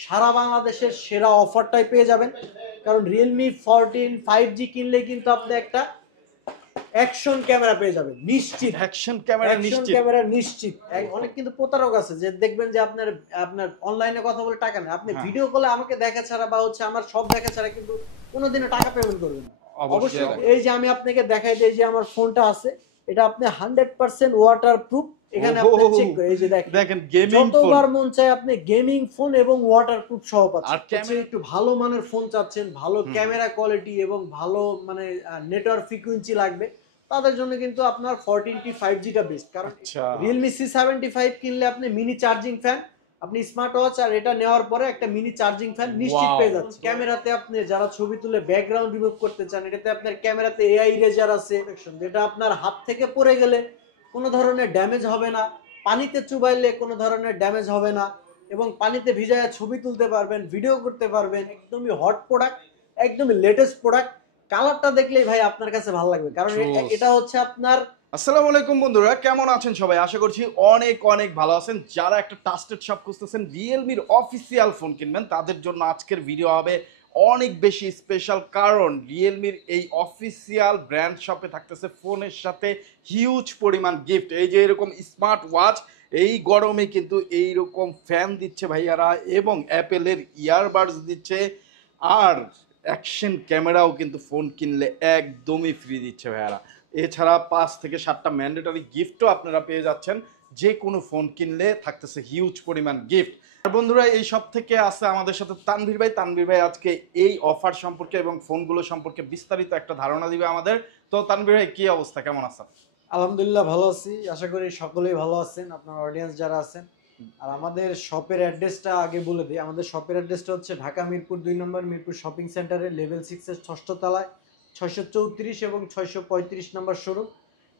সারা বাংলাদেশের সেরা অফারটাই পেয়ে যাবেন। কারণ রিয়েলমি 14 5G কিনলে কিন্তু আপনি একটা অ্যাকশন ক্যামেরা পেয়ে যাবেন নিশ্চিত। অ্যাকশন ক্যামেরা নিশ্চিত। অনেক কিন্তু প্রতারক আছে যে দেখবেন যে আপনার আপনার অনলাইনে কথা বলে টাকা নেই, আপনি ভিডিও কলে আমাকে দেখা ছাড়া বা হচ্ছে আমার সব দেখা ছাড়া কিন্তু কোনোদিনও টাকা পেমেন্ট করবেন না। অবশ্যই এই যে আমি আপনাকে দেখাই দিই যে আমার ফোনটা আছে, এটা আপনি 100% ওয়াটারপ্রুফ। এখানে আপনি চেক করে এই যে দেখেন গেমিং ফোন, যতবার মন চায় আপনি গেমিং ফোন এবং ওয়াটারপ্রুফ সহ পাচ্ছেন। আর ক্যামেরা একটু ভালো মানের ফোন চাচ্ছেন, ভালো ক্যামেরা কোয়ালিটি এবং ভালো মানে নেটওয়ার্ক ফ্রিকোয়েন্সি লাগবে, তাদের জন্য কিন্তু আপনার 14T 5G টা বেস্ট। কারণ Realme C75 কিনলে আপনি মিনি চার্জিং ফ্যান, আপনি স্মার্ট ওয়াচ আর এটা নেওয়ার পরে একটা মিনি চার্জিং ফ্যান নিশ্চিত পেয়ে যাচ্ছেন। ক্যামেরাতে আপনি যারা ছবি তুলে ব্যাকগ্রাউন্ড রিমুভ করতে চান, এটাতে আপনার ক্যামেরাতে AI ইরেজার আছে, যেটা আপনার হাত থেকে পড়ে গেলে কোনো ধরনের ড্যামেজ হবে না, পানিতে চুবাইলে কোনো ধরনের ড্যামেজ হবে না, এবং পানিতে ভিজায় ছবি তুলতে পারবেন, ভিডিও করতে পারবেন। একদমই হট প্রোডাক্ট, একদমই লেটেস্ট প্রোডাক্ট। কালারটা দেখলেই ভাই আপনার কাছে ভালো লাগবে, কারণ এটা হচ্ছে আপনার। আসসালামু আলাইকুম বন্ধুরা, কেমন আছেন সবাই? আশা করছি অনেক অনেক ভালো আছেন। যারা একটা ট্রাস্টেড শপ খুঁজতেছেন, রিয়েলমির অফিসিয়াল ফোন কিনবেন, তাদের জন্য আজকের ভিডিও হবে অনেক বেশি স্পেশাল। কারণ রিয়েলমির এই অফিসিয়াল ব্র্যান্ড শপে থাকতেছে ফোনের সাথে হিউজ পরিমাণ গিফট। এই যে এরকম স্মার্ট ওয়াচ, এই গরমে কিন্তু এইরকম ফ্যান দিচ্ছে ভাইয়ারা, এবং অ্যাপেলের ইয়ারবাডস দিচ্ছে, আর অ্যাকশন ক্যামেরাও কিন্তু ফোন কিনলে একদমই ফ্রি দিচ্ছে ভাইয়ারা। এছাড়া 5 থেকে 7টা ম্যান্ডেটরি গিফটও আপনারা পেয়ে যাচ্ছেন। যে কোনো ফোন কিনলে থাকতেছে হিউজ পরিমাণ গিফট। আর বন্ধুরা, এই সব থেকে আছে আমাদের সাথে তানভীর ভাই। তানভীর ভাই আজকে এই অফার সম্পর্কে এবং ফোনগুলো সম্পর্কে বিস্তারিত একটা ধারণা দিবে আমাদের। তো তানভীর ভাই, কি অবস্থা, কেমন আছেন? আলহামদুলিল্লাহ ভালো আছি, আশা করি সকলেই ভালো আছেন, আপনার অডিয়েন্স যারা আছেন। আর আমাদের শপের অ্যাড্রেসটা আগে বলে দিই। আমাদের শপের অ্যাড্রেসটা হচ্ছে ঢাকা মিরপুর 2 নম্বর মিরপুর শপিং সেন্টারে লেভেল 6 এর 6ষ্ঠ তলায় 634 এবং 635 নম্বর শোরুম।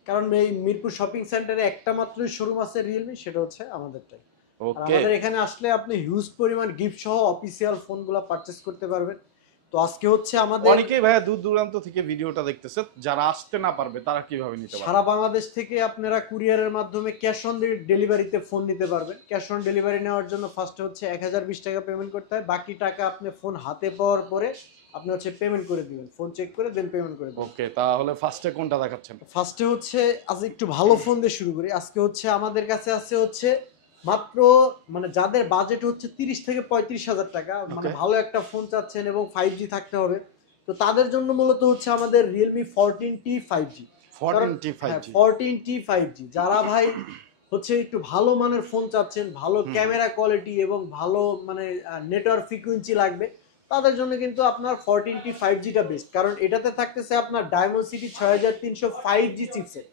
কারণ এই মিরপুর শপিং সেন্টারে একটা মাত্রই শোরুম আছে রিয়েলমি, সেটা হচ্ছে আমাদেরটাই। আর আমাদের এখানে আসলে আপনি হিউজ পরিমাণ গিফট সহ অফিসিয়াল ফোনগুলো পারচেজ করতে পারবেন। তো আজকে হচ্ছে আমাদের অনেকেই ভাইয়া দূর দূরান্ত থেকে ভিডিওটা দেখতেছে, যারা আসতে না পারবে তারা কিভাবে নিতে পারবে? সারা বাংলাদেশ থেকে আপনারা কুরিয়ারের মাধ্যমে ক্যাশ অন ডেলিভারিতে ফোন নিতে পারবেন। ক্যাশ অন ডেলিভারি নেওয়ার জন্য ফার্স্টে হচ্ছে 1020 টাকা পেমেন্ট করতে হয়, বাকি টাকা আপনি ফোন হাতে পাওয়ার পরে আপনি হচ্ছে পেমেন্ট করে দিবেন, ফোন চেক করে দেন পেমেন্ট করে দিবেন। ওকে, তাহলে ফার্স্টে কোনটা দেখাচ্ছেন? ফার্স্টে হচ্ছে আজ একটু ভালো ফোন দিয়ে শুরু করি। আজকে হচ্ছে আমাদের কাছে আছে হচ্ছে মাত্র মানে যাদের বাজেট হচ্ছে 30 থেকে 35 হাজার টাকা, মানে ভালো একটা ফোন চাচ্ছেন এবং 5G থাকতে হবে, তো তাদের জন্য মূলত হচ্ছে আমাদের Realme 14T 5G। 14T 5G যারা ভাই হচ্ছে একটু ভালো মানের ফোন চাচ্ছেন, ভালো ক্যামেরা কোয়ালিটি এবং ভালো মানে নেটওয়ার্ক ফ্রিকোয়েন্সি লাগবে, তাদের জন্য কিন্তু আপনার 14T 5G টা বেস্ট। কারণ এটাতে থাকতেছে আপনার Dimensity 6300 5G চিপসেট।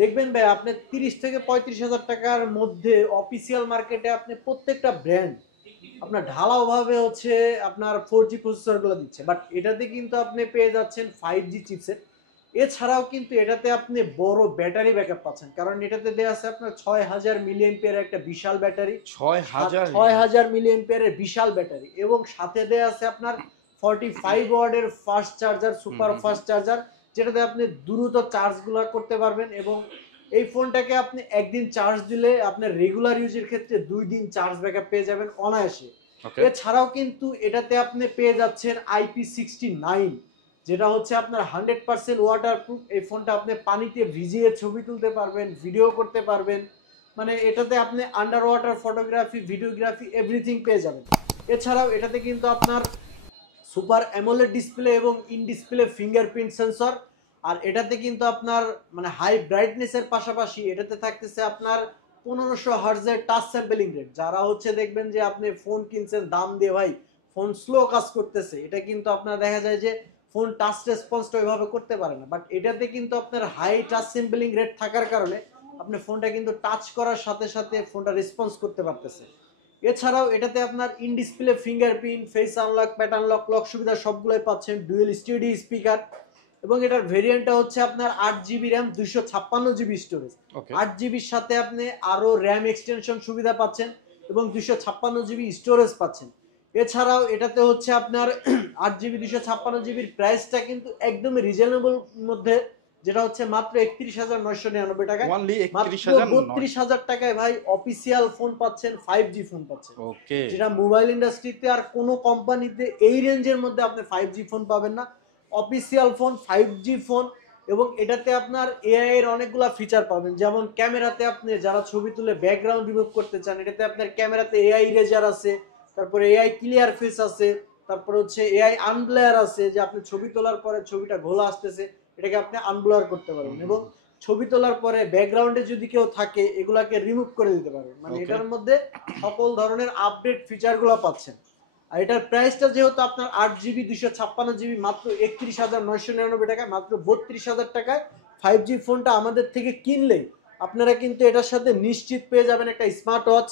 দেখবেন ভাই আপনি 30 থেকে 35 হাজার টাকার মধ্যে অফিসিয়াল মার্কেটে আপনি প্রত্যেকটা ব্র্যান্ড আপনার ঢালাও ভাবে হচ্ছে আপনার 4G প্রসেসরগুলো দিচ্ছে, বাট এটাতে কিন্তু আপনি পেয়ে যাচ্ছেন 5G চিপসেট। এছাড়াও কিন্তু এটাতে আপনি বড় ব্যাটারি ব্যাকআপ পাচ্ছেন, কারণ এটাতে দেয়া আছে আপনার 6000 মিলিঅ্যাম্পিয়ারের একটা বিশাল ব্যাটারি। 6000 মিলিঅ্যাম্পিয়ারের বিশাল ব্যাটারি, এবং সাথে দেয়া আছে আপনার 45 ওয়াটের fast charger, super fast charger, যেটাতে আপনি দ্রুত চার্জগুলো করতে পারবেন। এবং এই ফোনটাকে আপনি একদিন চার্জ দিলে আপনার রেগুলার ইউজের ক্ষেত্রে 2 দিন চার্জ ব্যাকআপ পেয়ে যাবেন অনায়াসে। এছাড়াও কিন্তু এটাতে আপনি পেয়ে যাচ্ছেন IP69, যেটা হচ্ছে আপনার 100% ওয়াটারপ্রুফ। এই ফোনটা আপনি পানিতে ভিজিয়ে ছবি তুলতে পারবেন, ভিডিও করতে পারবেন, মানে এটাতে আপনি under water photography, videography everything পেয়ে যাবেন। এছাড়াও এটাতে কিন্তু আপনার সুপার অ্যামোলেড ডিসপ্লে এবং ইন ডিসপ্লে ফিঙ্গারপ্রিন্ট সেন্সর। আর এটাতে কিন্তু আপনার মানে হাই ব্রাইটনেসের পাশাপাশি এটাতে থাকতেছে আপনার 1500 হার্টজের টাচ স্যাম্পলিং রেট। যারা হচ্ছে দেখবেন যে আপনি ফোন কিনছেন দাম দিয়ে, ভাই ফোন স্লো কাজ করতেছে, এটা কিন্তু আপনার দেখা যায় যে ফোন টাচ রেসপন্সটা ওইভাবে করতে পারে না, বাট এটাতে কিন্তু আপনার হাই টাচ স্যাম্পলিং রেট থাকার কারণে আপনি ফোনটা কিন্তু টাচ করার সাথে সাথে ফোনটা রেসপন্স করতে পারতেছে। এছাড়াও এটাতে আপনার in display fingerprint, face unlock, pattern lock, lock সুবিধা সবগুলোই পাচ্ছেন, ডুয়েল স্টেডি স্পিকার, এবং এটার ভেরিয়েন্টটা হচ্ছে আপনার 8GB র্যাম 256GB স্টোরেজ। 8GBর সাথে আপনি আরো র্যাম এক্সটেনশন সুবিধা পাচ্ছেন এবং 256GB স্টোরেজ পাচ্ছেন। এছাড়াও এটাতে হচ্ছে আপনার 8GB 256GBর প্রাইসটা কিন্তু একদমই রিজনেবল মধ্যে যেটা হচ্ছে মাত্র 31,999 টাকায়। অনলি মাত্র 31,900 32,000 টাকায় ভাই অফিসিয়াল ফোন পাচ্ছেন, 5G ফোন পাচ্ছেন। ওকে। যেটা মোবাইল ইন্ডাস্ট্রিতে আর কোনো কোম্পানিতে এই রেঞ্জের মধ্যে আপনি 5G ফোন পাবেন না। অফিসিয়াল ফোন, 5G ফোন, এবং এটাতে আপনার এআই এর অনেকগুলা ফিচার পাবেন। যেমন ক্যামেরাতে আপনি যারা ছবি তুলে ব্যাকগ্রাউন্ড রিমুভ করতে চান, এটাতে আপনার ক্যামেরাতে এআই ইরেজার আছে, তারপরে এআই ক্লিয়ার ফেস আছে, তারপরে হচ্ছে এআই আনব্লার আছে, যে আপনি ছবি তোলার পরে ছবিটা ঘোলা আসতেছে, এটাকে আপনি আনব্লার করতে পারবেন, এবং ছবি তোলার পরে ব্যাকগ্রাউন্ডে যদি কেউ থাকে এগুলাকে রিমুভ করে দিতে পারবেন। মানে এটার মধ্যে সকল ধরনের আপডেট ফিচারগুলো পাচ্ছেন। আর এটার প্রাইসটা যেহেতু আপনার 8GB 256GB মাত্র 31,999 টাকায়, মাত্র 32,000 টাকায় 5G ফোনটা আমাদের থেকে কিনলেই আপনারা কিন্তু এটার সাথে নিশ্চিত পেয়ে যাবেন একটা স্মার্ট ওয়াচ,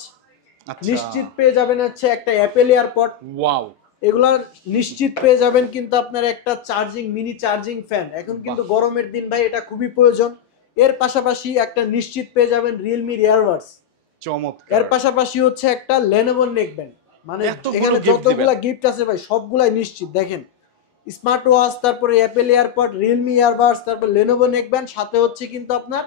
নিশ্চিত পেয়ে যাবেন হচ্ছে একটা অ্যাপেল এয়ারপড, ওয়াও, এগুলা নিশ্চিত পেয়ে যাবেন কিন্তু আপনার একটা চার্জিং মিনি চার্জিং ফ্যান। এখন কিন্তু গরমের দিন ভাই এটা খুবই প্রয়োজন। এর পাশাপাশি একটা নিশ্চিত পেয়ে যাবেন রিয়েলমি ইয়ারবাডস, চমৎকার। এর পাশাপাশি হচ্ছে একটা লেনোভো নেকব্যান্ড। মানে এতগুলো এখানে যতগুলা গিফট আছে ভাই সবগুলাই নিশ্চিত। দেখেন, স্মার্ট ওয়াচ, তারপরে অ্যাপেল এয়ারপড, রিয়েলমি ইয়ারবাডস, তারপর লেনোভো নেকব্যান্ড, সাথে হচ্ছে কিন্তু আপনার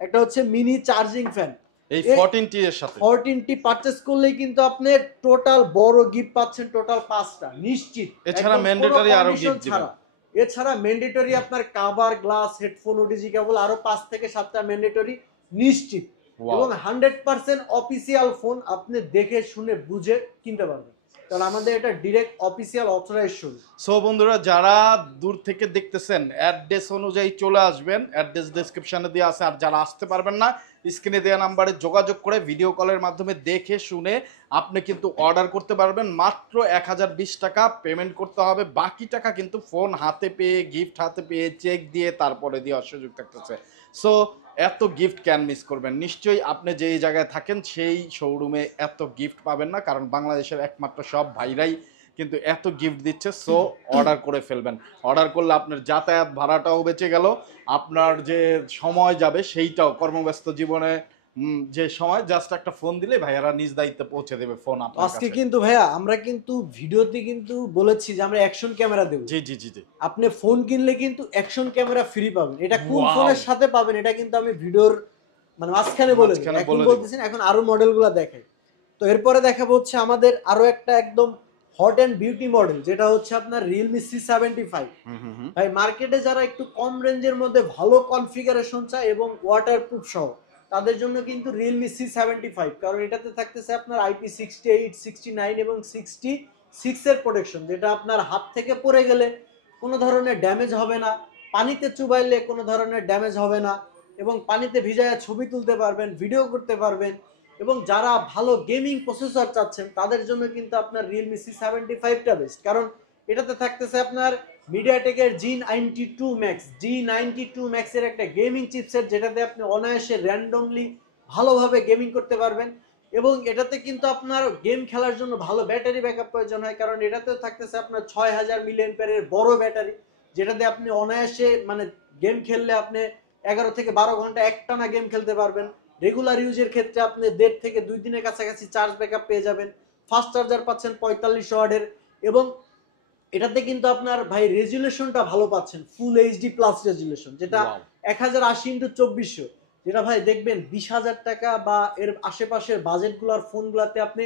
একটা হচ্ছে মিনি চার্জিং ফ্যান। এই 14T এর সাথে 14T পারচেজ করলেই কিন্তু আপনি টোটাল বড় গিফট পাচ্ছেন টোটাল 5টা নিশ্চিত। এছাড়া ম্যান্ডেটরি আরো গিফট দিবেন। এছাড়া ম্যান্ডেটরি আপনার কভার, গ্লাস, হেডফোন, ওটিজি কেবল আরো 5 থেকে 7টা ম্যান্ডেটরি নিশ্চিত, এবং 100% অফিসিয়াল ফোন আপনি দেখে শুনে বুঝে কিনতে পারবেন, কারণ আমাদের এটা direct official authorise showroom. So বন্ধুরা, যারা দূর থেকে দেখতেছেন অ্যাড্রেস অনুযায়ী চলে আসবেন, অ্যাড্রেস ডেসক্রিপশনে দেওয়া আছে। আর যারা আসতে পারবেন না, স্ক্রিনে দেওয়া নাম্বারে যোগাযোগ করে ভিডিও কলের মাধ্যমে দেখে শুনে আপনি কিন্তু অর্ডার করতে পারবেন। মাত্র 1020 টাকা পেমেন্ট করতে হবে, বাকি টাকা কিন্তু ফোন হাতে পেয়ে, গিফট হাতে পেয়ে, চেক দিয়ে তারপরে দেওয়ার সুযোগ থাকতেছে। সো এত গিফট ক্যান মিস করবেন? নিশ্চয়ই আপনি যেই জায়গায় থাকেন সেই শোরুমে এত গিফট পাবেন না, কারণ বাংলাদেশের একমাত্র সব ভাইরাই কিন্তু এত গিফট দিচ্ছে। সো অর্ডার করে ফেলবেন। অর্ডার করলে আপনার যাতায়াত ভাড়াটাও বেঁচে গেল, আপনার যে সময় যাবে সেইটাও, কর্মব্যস্ত জীবনে যে সময়, জাস্ট একটা ফোন দিলে ভাইয়ারা নিজ দায়িত্বে পৌঁছে দেবে ফোন আপনার কাছে। আজকে কিন্তু ভাইয়া আমরা কিন্তু ভিডিওতে কিন্তু বলেছি যে আমরা অ্যাকশন ক্যামেরা দেব। জি জি জি জি। আপনি ফোন কিনলে কিন্তু অ্যাকশন ক্যামেরা ফ্রি পাবেন। এটা কোন ফোনের সাথে পাবেন এটা কিন্তু আমি ভিডিওর মানে মাঝখানে বলে দিই, এখন বলতেছি না, এখন আরো মডেলগুলো দেখাই। তো এরপরে দেখাবো হচ্ছে আমাদের আরো একটা একদম হট এন্ড বিউটি মডেল, যেটা হচ্ছে আপনার Realme C75। ভাই মার্কেটে যারা একটু কম রেঞ্জের মধ্যে ভালো কনফিগারেশন চায় এবং ওয়াটারপ্রুফ সহ, তাদের জন্য কিন্তু Realme C75, কারণ এটাতে থাকতেছে আপনার IP68, 69 এবং 66 এর প্রোটেকশন, যেটা আপনার হাত থেকে পড়ে গেলে কোনো ধরনের ড্যামেজ হবে না, পানিতে চুবাইলে কোনো ধরনের ড্যামেজ হবে না, এবং পানিতে ভিজায় ছবি তুলতে পারবেন, ভিডিও করতে পারবেন। এবং যারা ভালো গেমিং প্রসেসর চাচ্ছেন তাদের জন্য কিন্তু আপনার Realme C75টা বেস্ট, কারণ এটাতে থাকতেছে আপনার মিডিয়াটেকের G92 Max এর একটা গেমিং চিপসেট, যেটাতে আপনি অনায়াসে র্যান্ডমলি ভালোভাবে গেমিং করতে পারবেন। এবং এটাতে কিন্তু আপনার গেম খেলার জন্য ভালো ব্যাটারি ব্যাকআপ প্রয়োজন হয়, কারণ এটাতে থাকতেছে আপনার 6000 মিলিঅ্যাম্পিয়ারের বড় ব্যাটারি, যেটাতে আপনি অনায়াসে মানে গেম খেললে আপনি 11 থেকে 12 ঘন্টা একটানা গেম খেলতে পারবেন। রেগুলার ইউজের ক্ষেত্রে আপনি 1.5 থেকে 2 দিনের কাছাকাছি চার্জ ব্যাকআপ পেয়ে যাবেন। ফাস্ট চার্জার পাচ্ছেন 45 ওয়াটের, এবং এটাতে কিন্তু আপনার ভাই রেজুলেশনটা ভালো পাচ্ছেন, ফুল এইচডি প্লাস রেজুলেশন, যেটা 1080x2400, যেটা ভাই দেখবেন 20,000 টাকা বা এর আশেপাশের বাজেটগুলোর ফোনগুলোতে আপনি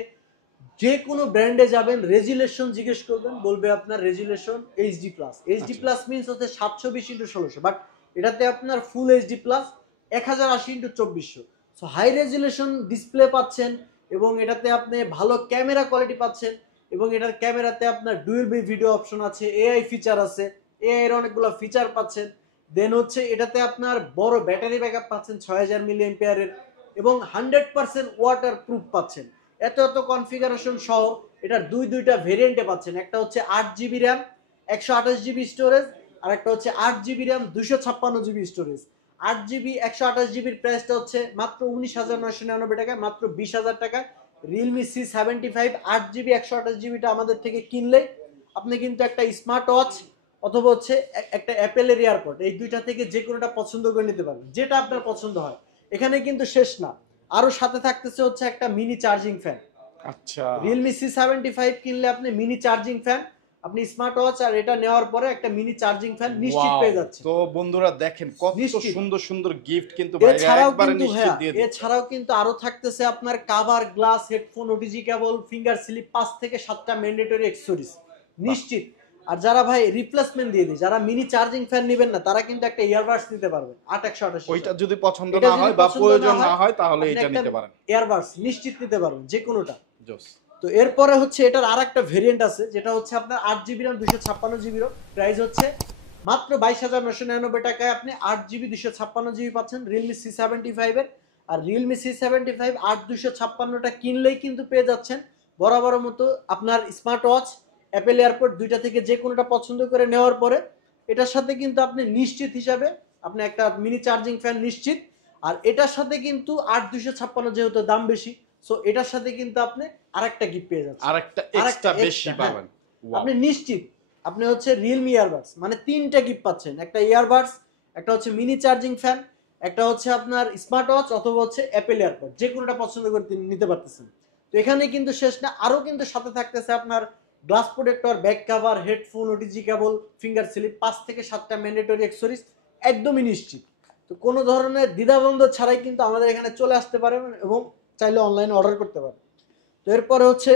যে কোনো ব্র্যান্ডে যাবেন, রেজুলেশন জিজ্ঞেস করবেন, বলবে আপনার resolution HD plus. HD plus means হচ্ছে 720x1600, বাট এটাতে আপনার full HD plus 1080x2400। So high resolution display পাচ্ছেন, এবং এটাতে আপনি ভালো ক্যামেরা কোয়ালিটি পাচ্ছেন, এবং এটার ক্যামেরাতে আপনার ডুয়েল বি ভিডিও অপশন আছে, এআই ফিচার আছে, এআই এর অনেকগুলো ফিচার পাচ্ছেন। দেন হচ্ছে এটাতে আপনার বড় ব্যাটারি ব্যাকআপ পাচ্ছেন 6000 মিলিঅ্যাম্পিয়ারের, এবং 100% ওয়াটার প্রুফ পাচ্ছেন। এত এত কনফিগারেশন সহ এটার দুইটা ভেরিয়েন্টে পাচ্ছেন, একটা হচ্ছে 8GB র্যাম 128GB স্টোরেজ, আর একটা হচ্ছে 8GB RAM 256GB storage. 8GB 128GBর প্রাইসটা হচ্ছে মাত্র 19,999 টাকায়, মাত্র 20,000 টাকায় Realme C75 8GB 128GBটা আমাদের থেকে কিনলে আপনি কিন্তু একটা স্মার্ট ওয়াচ অথবা হচ্ছে একটা অ্যাপেলের এয়ারপড, এই দুইটা থেকে যে কোনোটা পছন্দ করে নিতে পারবেন, যেটা আপনার পছন্দ হয়। এখানে কিন্তু শেষ না, আরো সাথে থাকতেছে হচ্ছে একটা মিনি চার্জিং ফ্যান। আচ্ছা, Realme C75 কিনলে আপনি মিনি চার্জিং ফ্যান, আপনি স্মার্ট ওয়াচ আর এটা নেওয়ার পরে একটা মিনি চার্জিং ফ্যান নিশ্চিত Wow! পেয়ে যাচ্ছেন। তো বন্ধুরা দেখেন কত নিশ্চিত। সুন্দর সুন্দর গিফট কিন্তু ভাইরা এছাড়াও একবারে কিন্তু নিশ্চিত ভাইয়া দিয়ে দিচ্ছে। এছাড়াও কিন্তু আরো থাকতেছে আপনার cover, glass, headphone, OTG cable, finger slip 5 থেকে 7টা ম্যান্ডেটরি অ্যাকসেসরিজ নিশ্চিত। আর যারা ভাই রিপ্লেসমেন্ট দিয়ে দিই, যারা মিনি চার্জিং ফ্যান নেবেন না, তারা কিন্তু একটা ইয়ারবাডস নিতে পারবেন 8188। ওইটা যদি পছন্দ এটা না যদি হয় বা পছন্দ প্রয়োজন না না হয় তাহলে আপনি এটা একটা নিতে পারেন। ইয়ারবাডস নিশ্চিত নিতে পারবেন যে কোনোটা। জোস। তো এরপরে হচ্ছে এটার আরেকটা ভেরিয়েন্ট আছে, যেটা হচ্ছে আপনার 8GB RAM 256GB প্রাইস হচ্ছে মাত্র 22,999 টাকায় আপনি 8GB 256GB পাচ্ছেন Realme C75 এর। আর Realme C75 8256টা কিনলেই কিন্তু পেয়ে যাচ্ছেন বরাবর মতো আপনার স্মার্ট ওয়াচ, অ্যাপেল এয়ারপড, দুইটা থেকে যে কোনোটা পছন্দ করে নেওয়ার পরে এটার সাথে কিন্তু আপনি নিশ্চিত হিসাবে আপনি একটা মিনি চার্জিং ফ্যান নিশ্চিত। আর এটার সাথে কিন্তু 8256 যেহেতু দাম বেশি, সো এটার সাথে কিন্তু আপনি আরেকটা গিফট পেয়ে যাচ্ছেন, আরেকটা এক্সট্রা বেশি পাবেন। আপনি নিশ্চিত। আপনি হচ্ছে রিয়েলমি ইয়ারবাডস মানে 3টা গিফট পাচ্ছেন, একটা ইয়ারবাডস, একটা হচ্ছে মিনি চার্জিং ফ্যান, একটা হচ্ছে আপনার স্মার্ট ওয়াচ অথবা হচ্ছে অ্যাপেল এয়ারপড, যে কোনোটা পছন্দ করে নিতে পারতেছেন। তো এখানে কিন্তু শেষ না, আরো কিন্তু সাথে থাকতেছে আপনার glass protector, back cover, headphone, OTG cable, finger slip, 5 থেকে 7টা ম্যান্ডেটরি অ্যাকসেসরিজ একদমই নিশ্চিত। তো কোনো ধরনের দ্বিধাদ্বন্দ্ব ছাড়াই কিন্তু আমাদের এখানে চলে আসতে পারেন এবং চাইলে অনলাইনে অর্ডার করতে পারেন। তো এরপরে হচ্ছে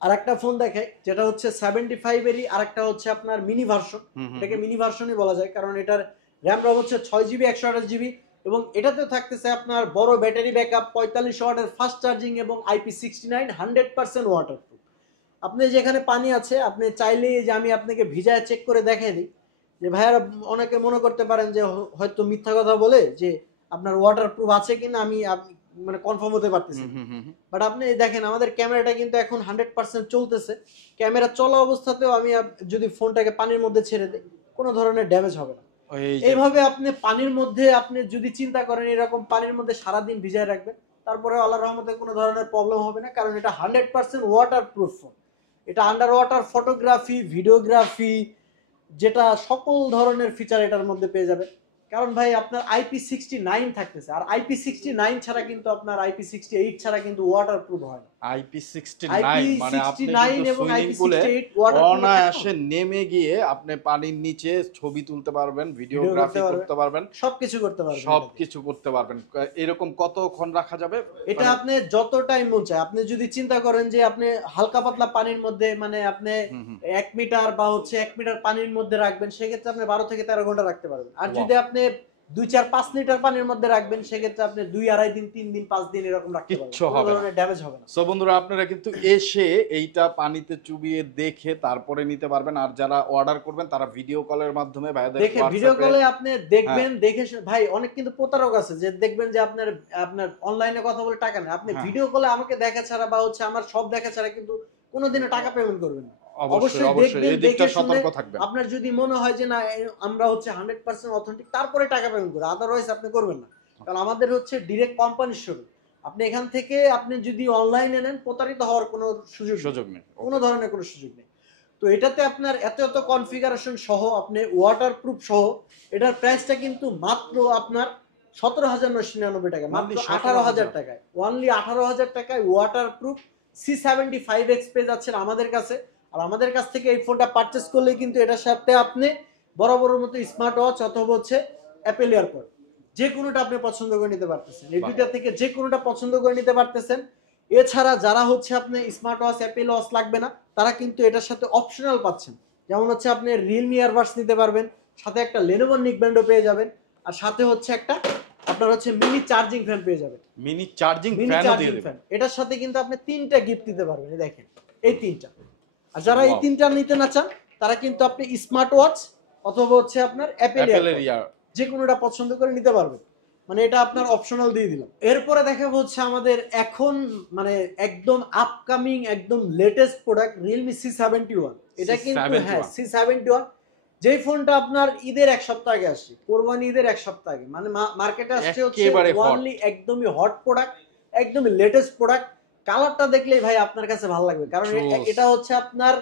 আরেকটা ফোন দেখে, যেটা হচ্ছে 75 এরই আরেকটা হচ্ছে আপনার মিনি ভার্সন। এটাকে মিনি ভার্সনই বলা যায়, কারণ এটার র্যাম রম হচ্ছে 6GB 128GB এবং এটাতেও থাকতেছে আপনার বড় ব্যাটারি ব্যাকআপ, 45 ওয়াটের ফাস্ট চার্জিং এবং IP69 100% ওয়াটারপ্রুফ। আপনি যেখানে পানি আছে আপনি চাইলে যে আমি আপনাকে ভিজায় চেক করে দেখাই দিই, যে ভাইয়ারা অনেকে মনে করতে পারেন যে হয়তো মিথ্যা কথা বলে যে আপনার ওয়াটারপ্রুফ আছে কিনা আমি মানে কনফার্ম হতে পারতেছি, বাট আপনি দেখেন আমাদের ক্যামেরাটা কিন্তু এখন 100% চলতেছে। ক্যামেরা চলা অবস্থাতেও আমি যদি ফোনটাকে পানির মধ্যে ছেড়ে দিই কোনো ধরনের ড্যামেজ হবে না। এইভাবে আপনি পানির মধ্যে আপনি যদি চিন্তা করেন এরকম পানির মধ্যে সারাদিন ভিজায় রাখবেন, তারপরে আল্লাহর রহমতে কোনো ধরনের প্রবলেম হবে না, কারণ এটা 100% ওয়াটার প্রুফ ফোন। এটা আন্ডার ওয়াটার ফটোগ্রাফি, ভিডিওগ্রাফি, যেটা সকল ধরনের ফিচার এটার মধ্যে পেয়ে যাবে। কারণ ভাই আপনার IP69 থাকতেছে, আর IP69 ছাড়া কিন্তু আপনার IP68 ছাড়া কিন্তু ওয়াটার প্রুফ হয় না। IP69 মানে আপনি কিন্তু এবং সুইমিং পুলে IP68 ওয়াটার অনায়াসে নেমে গিয়ে আপনি পানির নিচে ছবি তুলতে পারবেন, ভিডিওগ্রাফি করতে পারবেন, সবকিছু করতে পারবেন, সবকিছু করতে পারবেন। এরকম কতক্ষণ রাখা যাবে এটা? আপনি যত টাইম মন চায়, আপনি যদি চিন্তা করেন যে আপনি হালকা পাতলা পানির মধ্যে মানে আপনি 1 মিটার বা হচ্ছে 1 মিটার পানির মধ্যে রাখবেন, সেক্ষেত্রে আপনি 12 থেকে 13 ঘন্টা রাখতে পারবেন। আর যদি আপনি 2-4-5 লিটার পানির মধ্যে রাখবেন, সেক্ষেত্রে আপনি 2-2.5 দিন, 3 দিন, 5 দিন এরকম রাখতে পারবেন, কোনো ধরনের ড্যামেজ হবে না। সো বন্ধুরা আপনারা কিন্তু এসে এইটা পানিতে চুবিয়ে দেখে তারপরে নিতে পারবেন। আর যারা অর্ডার করবেন তারা ভিডিও কলের মাধ্যমে ভাইদের দেখে ভিডিও কলে আপনি দেখবেন, দেখে ভাই অনেক কিন্তু প্রতারক আছে যে দেখবেন যে আপনার অনলাইনে কথা বলে টাকা নেয়, আপনি ভিডিও কলে আমাকে দেখা ছাড়া বা হচ্ছে আমার সব দেখা ছাড়া কিন্তু কোনোদিনও টাকা পেমেন্ট করবেন না। অবশ্যই দেখবেন, দেখে সতর্ক থাকবেন। আপনার যদি মনে হয় যে না আমরা হচ্ছে 100% অথেন্টিক, তারপরে টাকা পেমেন্ট করুন, আদারওয়াইজ আপনি করবেন না। কারণ আমাদের হচ্ছে ডিরেক্ট কোম্পানির শোরুম, আপনি এখান থেকে আপনি যদি অনলাইনে নেন প্রতারিত হওয়ার কোনো সুযোগ নেই, কোনো ধরনের কোনো সুযোগ নেই। তো এটাতে আপনার এত কনফিগারেশন সহ আপনি ওয়াটারপ্রুফ সহ এটার প্রাইসটা কিন্তু মাত্র আপনার 17,999 টাকা, মাত্র 18,000 টাকায়, অনলি 18,000 টাকায় ওয়াটারপ্রুফ C75X পেয়ে যাচ্ছেন আমাদের কাছে। আর আমাদের কাছ থেকে এই ফোনটা পারচেস করলে কিন্তু এটার সাথে আপনি বরাবরের মতো স্মার্ট ওয়াচ অথবা হচ্ছে অ্যাপেল এয়ারপড যে কোনোটা আপনি পছন্দ করে নিতে পারতেছেন, এই দুইটা থেকে যে কোনোটা পছন্দ করে নিতে পারতেছেন। এছাড়া যারা হচ্ছে আপনি স্মার্ট ওয়াচ, অ্যাপেল ওয়াচ লাগবে না, তারা কিন্তু এটার সাথে অপশনাল পাচ্ছেন, যেমন হচ্ছে আপনি রিয়েলমি ইয়ারবাডস নিতে পারবেন, সাথে একটা লেনোভো নিকব্যান্ডও পেয়ে যাবেন, আর সাথে হচ্ছে একটা আপনার হচ্ছে মিনি চার্জিং ফ্যান পেয়ে যাবেন, মিনি চার্জিং ফ্যান। এটার সাথে কিন্তু আপনি 3টা গিফট দিতে পারবেন, দেখেন এই 3টা। আর যারা এই 3টা নিতে না চান তারা কিন্তু আপনি স্মার্ট ওয়াচ অথবা হচ্ছে আপনার অ্যাপেল এয়ার যে কোনোটা পছন্দ করে নিতে পারবেন, মানে এটা আপনার অপশনাল দিয়ে দিলাম। এরপরে দেখাবো হচ্ছে আমাদের এখন মানে একদম আপকামিং একদম লেটেস্ট প্রোডাক্ট Realme C71। এটা কিন্তু হ্যাঁ C71, যেই ফোনটা আপনার ঈদের 1 সপ্তাহ আগে আসছে, কোরবানি ঈদের 1 সপ্তাহ আগে, মানে মার্কেটে আসছে হচ্ছে ওয়ানলি একদমই হট প্রোডাক্ট, একদমই লেটেস্ট প্রোডাক্ট। কালারটা দেখলেই ভাই আপনার কাছে ভালো লাগবে, কারণ এটা হচ্ছে আপনার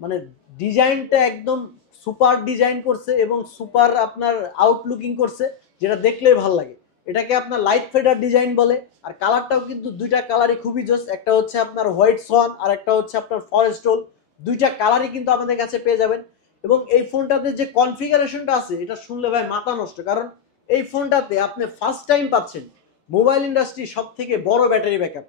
মানে ডিজাইনটা একদম সুপার ডিজাইন করছে এবং সুপার আপনার আউটলুকিং করছে, যেটা দেখলেই ভালো লাগে। এটাকে আপনার লাইট ফেডার ডিজাইন বলে। আর কালারটাও কিন্তু দুইটা কালারই খুবই জোস, একটা হচ্ছে আপনার হোয়াইট সোয়ান আর একটা হচ্ছে আপনার ফরেস্ট হোল, দুইটা কালারই কিন্তু আমাদের কাছে পেয়ে যাবেন। এবং এই ফোনটাতে যে কনফিগারেশনটা আছে এটা শুনলে ভাই মাথা নষ্ট, কারণ এই ফোনটাতে আপনি ফার্স্ট টাইম পাচ্ছেন মোবাইল ইন্ডাস্ট্রি সব থেকে বড় ব্যাটারি ব্যাকআপ।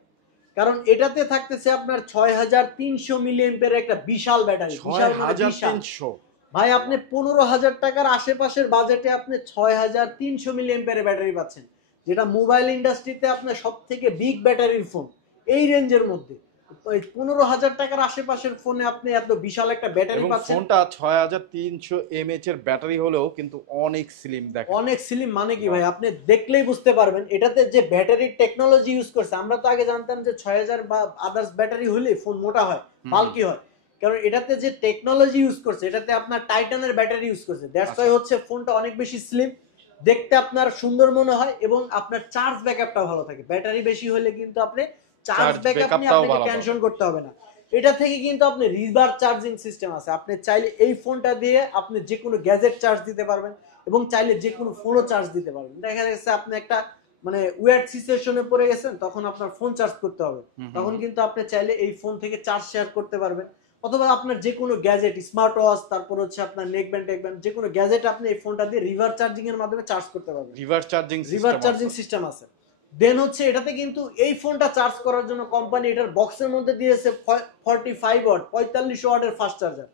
কারণ এটাতে থাকতেছে আপনার 6300 মিলি এম্পিয়ারের একটা বিশাল ব্যাটারি। বিশাল মানে বিশাল 6300 ভাই, আপনি 15,000 টাকার আশেপাশের বাজেটে আপনি 6300 মিলি এম্পিয়ারের ব্যাটারি পাচ্ছেন, যেটা মোবাইল ইন্ডাস্ট্রিতে আপনার সব থেকে বিগ ব্যাটারির ফোন এই রেঞ্জের মধ্যে। 15,000 টাকার আশেপাশের ফোনে আপনি এত বিশাল একটা ব্যাটারি এবং পাচ্ছেন। ফোনটা 6300 এমএএইচ এর ব্যাটারি হলেও কিন্তু অনেক স্লিম দেখেন। অনেক স্লিম মানে কি ভাই, আপনি দেখলেই বুঝতে পারবেন এটাতে যে ব্যাটারির টেকনোলজি ইউজ করছে। আমরা তো আগে জানতাম যে 6000 বা আদার্স ব্যাটারি হলে ফোন মোটা হয়, বাল্কি হয়, কারণ এটাতে যে টেকনোলজি ইউজ করছে এটাতে আপনার টাইটানের ব্যাটারি ইউজ করছে। দ্যাটস ওয়াই হচ্ছে ফোনটা অনেক বেশি স্লিম, দেখতে আপনার সুন্দর মনে হয় এবং আপনার চার্জ ব্যাকআপটা ভালো থাকে। ব্যাটারি বেশি হলে কিন্তু আপনি চার্জ ব্যাকআপ নিয়ে আপনাকে টেনশন করতে হবে না। এটা থেকে কিন্তু আপনি রিভার্স চার্জিং সিস্টেম আছে, আপনি চাইলে এই ফোনটা দিয়ে আপনি যে কোনো গ্যাজেট চার্জ দিতে পারবেন এবং চাইলে যে কোনো ফোনও চার্জ দিতে পারবেন। দেখা যাচ্ছে আপনি একটা মানে ওয়েট সিচুয়েশনে পড়ে গেছেন, তখন আপনার ফোন চার্জ করতে হবে, তখন কিন্তু আপনি চাইলে এই ফোন থেকে চার্জ শেয়ার করতে পারবেন। অথবা আপনার যে কোনো গ্যাজেট, স্মার্ট ওয়াচ, তারপর হচ্ছে আপনার নেক ব্যান্ড টেক ব্যান্ড, যে কোনো গ্যাজেট আপনি এই ফোনটা দিয়ে রিভার্স চার্জিং এর মাধ্যমে চার্জ করতে পারবেন। রিভার্স চার্জিং সিস্টেম আছে। দেন হচ্ছে এটাতে কিন্তু এই ফোনটা চার্জ করার জন্য কোম্পানি এটার বক্সের মধ্যে দিয়েছে 45 ওয়াট 45 ওয়াটের ফাস্ট চার্জার,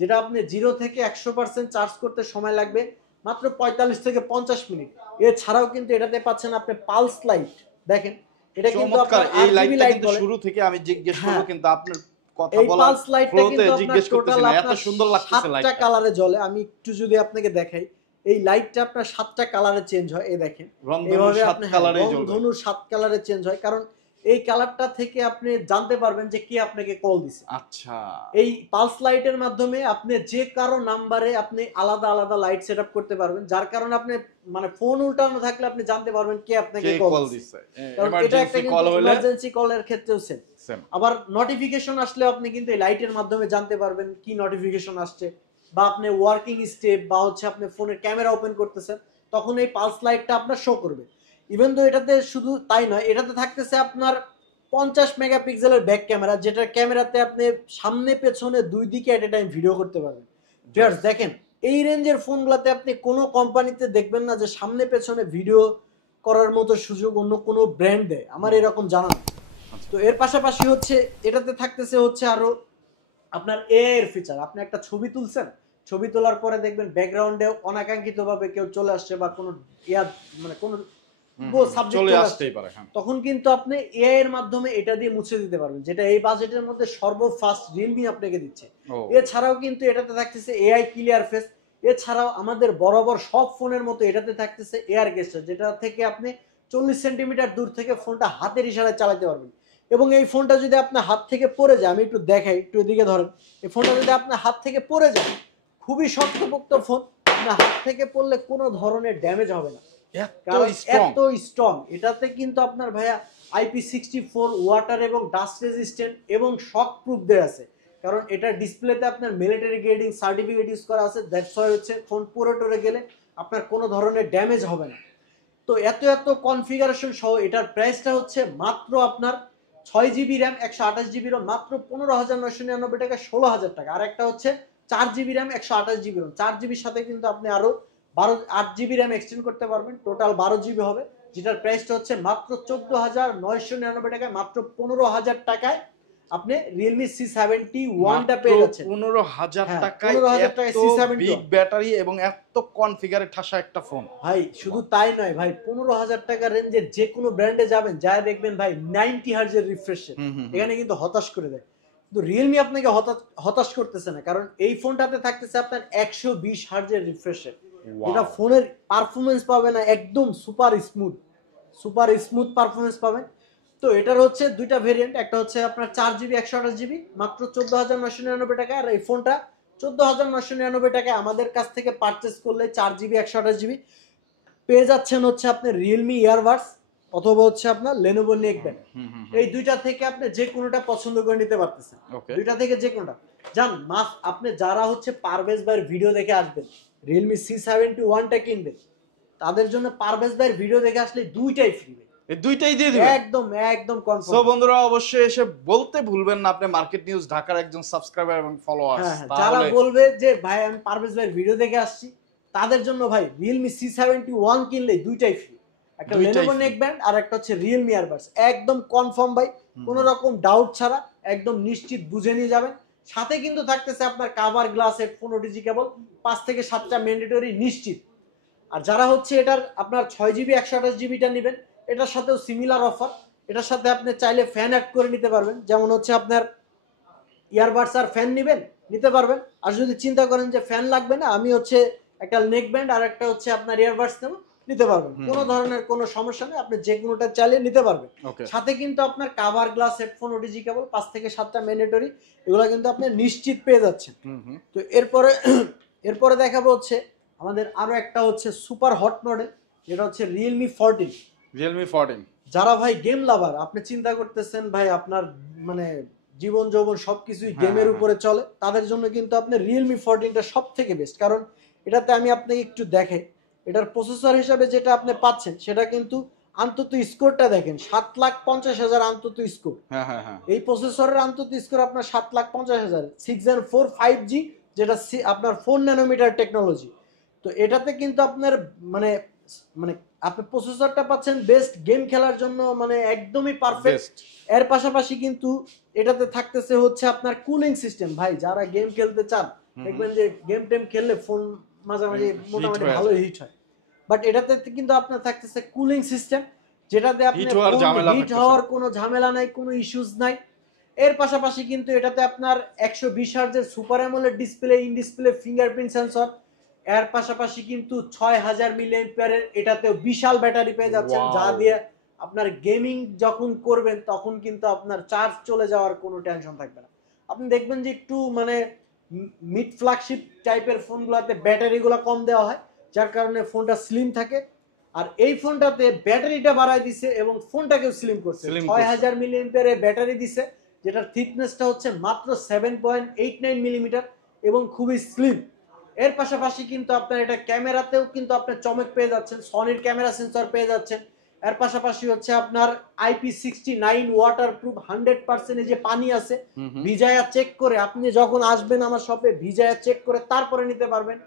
যেটা আপনি 0 থেকে 100% চার্জ করতে সময় লাগবে মাত্র 45 থেকে 50 মিনিট। এছাড়াও কিন্তু এটাতে পাচ্ছেন আপনি পালস লাইট। দেখেন এটা কিন্তু আপনার এই লাইটটা কিন্তু শুরু থেকে আমি জিজ্ঞেস করব, কিন্তু আপনার কথা এই বলা পালস লাইটটা কিন্তু জিজ্ঞেস করতেছি না, এত সুন্দর লাগতেছে লাইটটা। 7টা কালারে জ্বলে। আমি একটু যদি আপনাকে দেখাই, এই লাইটটা আপনার 7টা কালারে চেঞ্জ হয়। এই দেখেন এইভাবে আপনি রংধনু 7 কালারে চেঞ্জ হয়, কারণ এই কালারটা থেকে আপনি জানতে পারবেন যে কে আপনাকে কল দিছে। আচ্ছা, এই পালস লাইটের মাধ্যমে আপনি যে কারো নাম্বারে আপনি আলাদা আলাদা লাইট সেটআপ করতে পারবেন, যার কারণে আপনি মানে ফোন উল্টানো থাকলে আপনি জানতে পারবেন কে আপনাকে কল দিছে। এমার্জেন্সি কল হলে, ইমার্জেন্সি কলের ক্ষেত্রেও সেম। আবার নোটিফিকেশন আসলে আপনি কিন্তু এই লাইটের মাধ্যমে জানতে পারবেন কি নোটিফিকেশন আসছে, বা আপনি ওয়ার্কিং স্টেপ বা হচ্ছে আপনি ফোনের ক্যামেরা ওপেন করতেছেন, তখন এই পালস লাইটটা আপনার শো করবে। ইভেন তো এটাতে শুধু তাই নয়, এটাতে থাকতেছে আপনার 50 মেগাপিক্সেলের ব্যাক ক্যামেরা, যেটা ক্যামেরাতে আপনি সামনে পেছনে দুই দিকে এট এ টাইম ভিডিও করতে পারবেন। ভিউয়ার্স দেখেন, এই রেঞ্জের ফোনগুলোতে আপনি কোনো কোম্পানিতে দেখবেন না যে সামনে পেছনে ভিডিও করার মতো সুযোগ অন্য কোনো ব্র্যান্ড দেয়, আমার এরকম জানা নেই। তো এর পাশাপাশি হচ্ছে এটাতে থাকতেছে হচ্ছে আরো আপনার এআই এর ফিচার। আপনি একটা ছবি তুলছেন, ছবি তোলার পরে দেখবেন ব্যাকগ্রাউন্ডে অনাকাঙ্ক্ষিত ভাবে কেউ চলে আসছে বা কোনো মানে কোনো সাবজেক্ট চলে আসতেই পারে, তখন কিন্তু আপনি এআই এর মাধ্যমে এটা দিয়ে মুছে দিতে পারবেন, যেটা এই বাজেটের মধ্যে সর্বফাস্ট রিয়েলমি আপনাকে দিচ্ছে। এছাড়াও কিন্তু এটাতে থাকতেছে এআই ক্লিয়ার ফেস। এছাড়াও আমাদের বরাবর সব ফোনের মতো এটাতে থাকতেছে এয়ার গেস্টার, যেটা থেকে আপনি 40 সেন্টিমিটার দূর থেকে ফোনটা হাতের ইশারায় চালাতে পারবেন। এবং এই ফোনটা যদি আপনার হাত থেকে পড়ে যায়, আমি একটু দেখাই, একটু এদিকে ধরেন, এই ফোনটা যদি আপনার হাত থেকে পড়ে যায়, খুবই শক্তপোক্ত ফোন, আপনার হাত থেকে পড়লে কোনো ধরনের ড্যামেজ হবে না, এত স্ট্রং। এটাতে কিন্তু আপনার ভাইয়া IP64 ওয়াটার এবং ডাস্ট রেজিস্ট্যান্ট এবং শক প্রুফ দেয়া আছে, কারণ এটা ডিসপ্লেতে আপনার মিলিটারি গ্রেডিং সার্টিফিকেট ইউজ করা আছে। দ্যাটস ওয়াই হচ্ছে ফোন পুরো টরে গেলে আপনার কোনো ধরনের ড্যামেজ হবে না। তো এত কনফিগারেশন সহ এটার প্রাইসটা হচ্ছে মাত্র আপনার 6GB র্যাম 128GB রোম মাত্র 15,999 টাকা, 16,000 টাকা। আর একটা হচ্ছে 4GB র্যাম 128GB রোম, 4GBর সাথে কিন্তু আপনি আরো 8GB র্যাম এক্সটেন্ড করতে পারবেন, টোটাল 12GB হবে, যেটার প্রাইসটা হচ্ছে মাত্র 14,999 টাকায়, মাত্র 15,000 টাকায় আপনি Realme C71 টা পেয়ে যাচ্ছেন। 15,000 টাকায় C70 বিগ ব্যাটারি এবং এত কনফিগারে ঠাসা একটা ফোন। ভাই শুধু তাই নয় ভাই, 15,000 টাকা রেঞ্জের যে কোনো ব্র্যান্ডে যাবেন, যা দেখবেন ভাই 90 হার্জের রিফ্রেশ রেট, এখানে কিন্তু হতাশ করে দেয়। কিন্তু Realme আপনাকে হতাশ করতেছে না, কারণ এই ফোনটাতে থাকতেছে আপনার 120 হার্জের রিফ্রেশ রেট, যেটা ফোনের পারফরমেন্স পাবে না, একদম সুপার স্মুথ পারফরমেন্স পাবেন। তো এটার হচ্ছে দুইটা ভেরিয়েন্ট, একটা হচ্ছে আপনার 4GB 128GB মাত্র 14,999 টাকা, আর এই ফোনটা 14,999 টাকায় আমাদের কাছ থেকে পারচেস করলে 4GB 128GB পেয়ে যাচ্ছেন হচ্ছে আপনি Realme ইয়ারবাডস অথবা হচ্ছে আপনার Lenovo নেকব্যান্ড। এই দুইটা থেকে আপনি যে কোনোটা পছন্দ করে নিতে পারতেছেন, দুইটা থেকে যে কোনোটা জান। আপনি যারা হচ্ছে পারভেজ ভাইয়ের ভিডিও দেখে আসবেন, Realme C71 টা কিনবেন, তাদের জন্য পারভেজ ভাইয়ের ভিডিও দেখে আসলে দুইটাই ফ্রি। এই দুইটাই দিয়ে দিবেন একদম একদম কনফার্ম। সো বন্ধুরা অবশ্যই এসে বলতে ভুলবেন না আপনি মার্কেট নিউজ ঢাকার একজন সাবস্ক্রাইবার এবং ফলোয়ার্স। হ্যাঁ, যারা বলবে যে ভাই আমি পারভেজ ভাইয়ের ভিডিও দেখে আসছি, তাদের জন্য ভাই Realme C71 কিনলে দুইটাই ফ্রি, একটা Lenovo নেকব্যান্ড আর একটা হচ্ছে Realme Earbuds, একদম কনফার্ম ভাই, কোনো রকম ডাউট ছাড়া একদম নিশ্চিত বুঝে নিয়ে যাবেন। সাথে কিন্তু থাকতেছে আপনার কাভার, গ্লাস, হেডফোন, ওটিজি কেবল 5 থেকে 7টা ম্যান্ডেটরি নিশ্চিত। আর যারা হচ্ছে এটার আপনার 6GB 128GBটা নেবেন, এটার সাথেও সিমিলার অফার। এটার সাথে আপনি চাইলে ফ্যান অ্যাড করে নিতে পারবেন, যেমন হচ্ছে আপনার ইয়ারবাডস আর ফ্যান নেবেন নিতে পারবেন। আর যদি চিন্তা করেন যে ফ্যান লাগবে না, আমি হচ্ছে একটা নেক ব্যান্ড আর একটা হচ্ছে আপনার ইয়ারবাডস নেব, নিতে পারবেন, কোনো ধরনের কোনো সমস্যা নেই, আপনি যে কোনোটা চালিয়ে নিতে পারবেন। সাথে কিন্তু আপনার কাভার, গ্লাস, হেডফোন, ওটিজি কেবল 5 থেকে 7টা ম্যান্ডেটরি, এগুলো কিন্তু আপনি নিশ্চিত পেয়ে যাচ্ছেন। তো এরপরে দেখাবো হচ্ছে আমাদের আরো একটা হচ্ছে সুপার হট মডেল, যেটা হচ্ছে Realme 14। যারা ভাই গেম লাভার, আপনি চিন্তা করতেছেন ভাই আপনার মানে জীবন যৌবন সবকিছুই গেমের উপরে চলে, তাদের জন্য কিন্তু আপনার Realme 14টা সব থেকে বেস্ট। কারণ এটাতে আমি আপনাকে একটু দেখে, এটার প্রসেসর হিসাবে যেটা আপনি পাচ্ছেন সেটা কিন্তু অন্তত স্কোরটা দেখেন 7,50,000 অন্তত স্কোর। এই প্রসেসরের অন্তত স্কোর আপনার 7,50,000, 6 Gen 4 5G, যেটা আপনার 4 ন্যানোমিটার টেকনোলজি। তো এটাতে কিন্তু আপনার মানে মানে আপনি প্রসেসরটা পাচ্ছেন বেস্ট গেম খেলার জন্য, মানে একদমই পারফেক্ট। এর পাশাপাশি কিন্তু এটাতে থাকতেছে হচ্ছে আপনার কুলিং সিস্টেম। ভাই যারা গেম খেলতে চান, দেখবেন যে গেম টেম খেললে ফোন মাঝামাঝি মোটামুটি ভালো হিট হয়, বাট এটাতে কিন্তু আপনার থাকতেছে কুলিং সিস্টেম, যেটাতে আপনি হিট হওয়ার কোনো ঝামেলা নাই, কোনো ইস্যুস নাই। এর পাশাপাশি কিন্তু এটাতে আপনার 120 হার্জের super AMOLED display, in display fingerprint sensor, এর পাশাপাশি কিন্তু 6000 মিলিঅ্যাম্পিয়ারের এটাতেও বিশাল ব্যাটারি পেয়ে যাচ্ছেন, যা দিয়ে আপনার গেমিং যখন করবেন তখন কিন্তু আপনার চার্জ চলে যাওয়ার কোনো টেনশন থাকবে না। আপনি দেখবেন যে একটু মানে মিড ফ্ল্যাগশিপ টাইপের ফোনগুলোতে ব্যাটারিগুলো কম দেওয়া হয়, যার কারণে ফোনটা স্লিম থাকে। আর এই ফোনটাতে ব্যাটারিটা বাড়ায় দিছে এবং ফোনটাকেও স্লিম করছে, 6000 মিলিঅ্যাম্পিয়ারের ব্যাটারি দিছে, যেটার থিকনেসটা হচ্ছে মাত্র 7.89 মিলিমিটার এবং খুবই স্লিম। এর পাশাপাশি কিন্তু আপনার এটা ক্যামেরাতেও কিন্তু আপনার চমক পেয়ে যাচ্ছেন, সনির ক্যামেরা সেন্সর পেয়ে যাচ্ছেন। এর পাশাপাশি হচ্ছে আপনার IP69 ওয়াটারপ্রুফ 100%, যে পানি আছে ভিজায়া চেক করে, আপনি যখন আসবেন আমার শপে ভিজায়া চেক করে তারপরে নিতে পারবেন।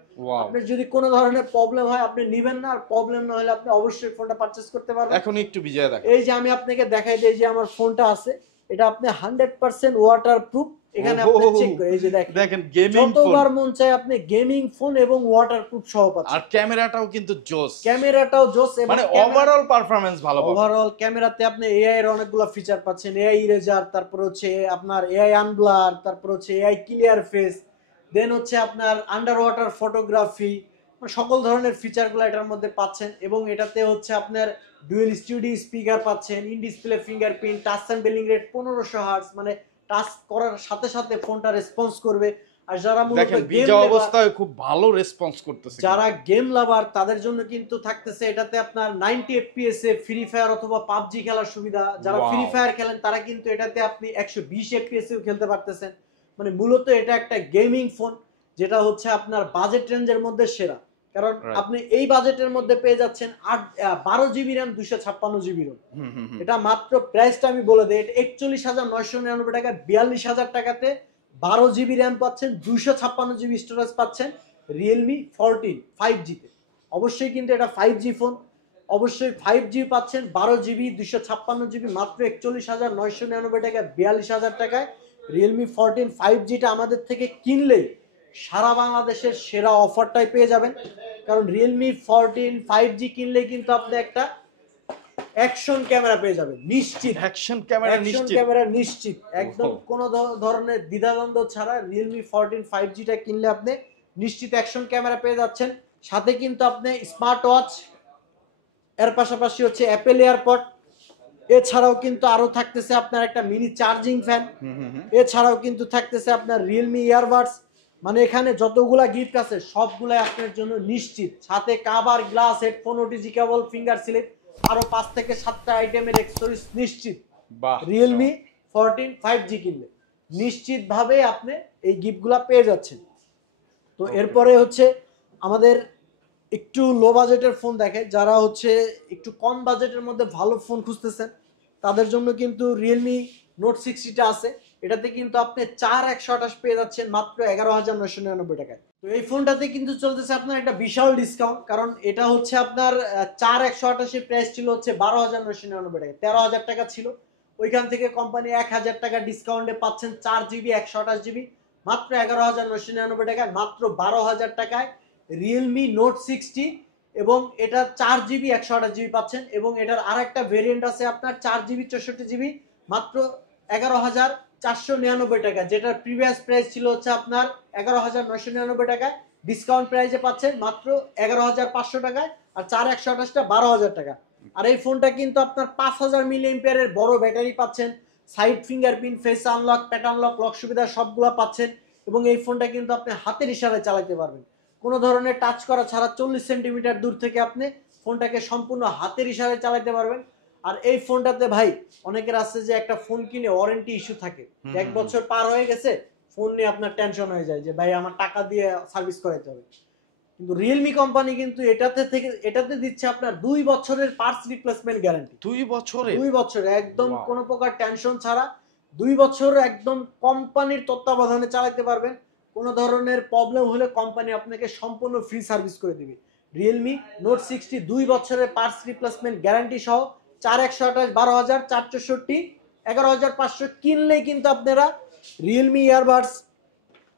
আপনার যদি কোনো ধরনের প্রবলেম হয় আপনি নেবেন না, আর প্রবলেম না হলে আপনি অবশ্যই ফোনটা পারচেজ করতে পারবেন। এখন একটু ভিজায়া দেখেন, এই যে আমি আপনাকে দেখাই দিই যে আমার ফোনটা আছে, এটা আপনি 100% ওয়াটারপ্রুফ, এখানে আপনি চেক করে এই যে দেখেন গেমিং ফোন, যতবার মন চায় আপনি গেমিং ফোন এবং ওয়াটারপ্রুফ সহ পাচ্ছেন। আর ক্যামেরাটাও কিন্তু জোস, মানে ওভারঅল পারফরম্যান্স ভালো। ওভারঅল ক্যামেরাতে আপনি এআই এর অনেকগুলো ফিচার পাচ্ছেন, এআই ইরেজার, তারপর হচ্ছে আপনার এআই আনব্লার, তারপর হচ্ছে এআই ক্লিয়ার ফেস, দেন হচ্ছে আপনার আন্ডার ওয়াটার ফটোগ্রাফি, সকল ধরনের ফিচারগুলো এটার মধ্যে পাচ্ছেন। এবং এটাতে হচ্ছে আপনার ডুয়েল স্টুডিও স্পিকার পাচ্ছেন, in display fingerprint, touch sampling rate 1500 hertz, মানে টাচ করার সাথে সাথে ফোনটা রেসপন্স করবে। আর যারা মূলত গেম অবস্থায় খুব ভালো রেসপন্স করতেছে, যারা গেম লাভার তাদের জন্য কিন্তু থাকতেছে এটাতে আপনার 90 FPS এ ফ্রি ফায়ার অথবা পাবজি খেলার সুবিধা। যারা ফ্রি ফায়ার খেলেন তারা কিন্তু এটাতে আপনি 120 FPS এও খেলতে পারতেছেন। মানে মূলত এটা একটা গেমিং ফোন, যেটা হচ্ছে আপনার বাজেট রেঞ্জের মধ্যে সেরা। কারণ আপনি এই বাজেটের মধ্যে পেয়ে যাচ্ছেন 12GB র্যাম, 256GB রোম। এটা মাত্র প্রাইসটা আমি বলে দেই, 41,999 টাকা, 42,000 টাকাতে 12GB র্যাম পাচ্ছেন, 256GB স্টোরেজ পাচ্ছেন Realme 14 5G তে। অবশ্যই কিন্তু এটা 5G ফোন, অবশ্যই 5G পাচ্ছেন, 12GB 256GB মাত্র 41,999 টাকা, 42,000 টাকায় Realme 14 5Gটা আমাদের থেকে কিনলেই সারা বাংলাদেশের সেরা অফারটাই পেয়ে যাবেন। কারণ Realme 14 5G কিনলে কিন্তু আপনি একটা অ্যাকশন ক্যামেরা পেয়ে যাবেন নিশ্চিত, অ্যাকশন ক্যামেরা নিশ্চিত, একদম কোনো ধরনের দ্বিধাদ্বন্দ্ব ছাড়া Realme 14 5Gটা কিনলে আপনি নিশ্চিত অ্যাকশন ক্যামেরা পেয়ে যাচ্ছেন। সাথে কিন্তু আপনি স্মার্ট ওয়াচ, এর পাশাপাশি হচ্ছে অ্যাপেল এয়ারপড, এছাড়াও কিন্তু আরো থাকতেছে আপনার একটা মিনি চার্জিং ফ্যান, এছাড়াও কিন্তু থাকতেছে আপনার Realme ইয়ারবাডস। মানে এখানে যতগুলা গিফট আছে সবগুলাই আপনার জন্য নিশ্চিত। সাথে cover, glass, headphone, OTG cable, finger slip, আরো 5 থেকে 7টা আইটেমের অ্যাক্সেসরিজ নিশ্চিত। Realme 14 5G কিনলে নিশ্চিত ভাবে আপনি এই গিফটগুলা পেয়ে যাচ্ছেন। তো এরপরে হচ্ছে আমাদের একটু লো বাজেটের ফোন দেখে, যারা হচ্ছে একটু কম বাজেটের মধ্যে ভালো ফোন খুঁজতেছেন তাদের জন্য কিন্তু রিয়েলমি নোট 60টা আছে। এটাতে কিন্তু আপনি 4128 পেয়ে যাচ্ছেন মাত্র 11,999 টাকায়। তো এই ফোনটাতে কিন্তু চলতেছে আপনার একটা বিশাল ডিসকাউন্ট, কারণ এটা হচ্ছে আপনার 4128 প্রাইস ছিল হচ্ছে 12,999 টাকা, 13,000 টাকা ছিল। ওইখান থেকে কোম্পানি 1,000 টাকা ডিসকাউন্টে পাচ্ছেন 4 জিবি 128 জিবি মাত্র 11,999 টাকায়, মাত্র 12,000 টাকায় রিয়েলমি নোট 60। এবং এটা 4 জিবি 128 জিবি পাচ্ছেন, এবং এটার আর একটা ভেরিয়েন্ট আছে আপনার 4 জিবি 64 জিবি মাত্র 11,499 টাকা, যেটার প্রিভিয়াস প্রাইস ছিল হচ্ছে আপনার 11,999 টাকায়। ডিসকাউন্ট প্রাইসে পাচ্ছেন মাত্র 11,500 টাকায়, আর 4128টা 12,000 টাকা। আর এই ফোনটা কিন্তু আপনার 5,000 মিলি এম্পিয়ারের বড় ব্যাটারি পাচ্ছেন, side fingerprint, face unlock, pattern lock, lock সুবিধা সবগুলো পাচ্ছেন। এবং এই ফোনটা কিন্তু আপনি হাতের ইশারায় চালাতে পারবেন, কোনো ধরনের টাচ করা ছাড়া 40 সেন্টিমিটার দূর থেকে আপনি ফোনটাকে সম্পূর্ণ হাতের ইশারায় চালাতে পারবেন। আর এই ফোনটাতে ভাই অনেকের আছে যে একটা ফোন কিনে ওয়ারেন্টি ইস্যু থাকে, 1 বছর পার হয়ে গেছে ফোন নিয়ে আপনার টেনশন হয়ে যায় যে ভাই আমার টাকা দিয়ে সার্ভিস করাইতে হবে। কিন্তু রিয়েলমি কোম্পানি কিন্তু এটাতে দিচ্ছে আপনার 2 বছরের পার্টস রিপ্লেসমেন্ট গ্যারান্টি। 2 বছরে? 2 বছরে একদম কোনো প্রকার টেনশন ছাড়া 2 বছর একদম কোম্পানির তত্ত্বাবধানে চালাতে পারবেন। কোনো ধরনের প্রবলেম হলে কোম্পানি আপনাকে সম্পূর্ণ ফ্রি সার্ভিস করে দিবে। রিয়েলমি নোট 60 2 বছরের পার্টস রিপ্লেসমেন্ট গ্যারান্টি সহ 4128, 12,000, 464, 11,500 কিনলেই কিন্তু আপনারা রিয়েলমি ইয়ারবাডস,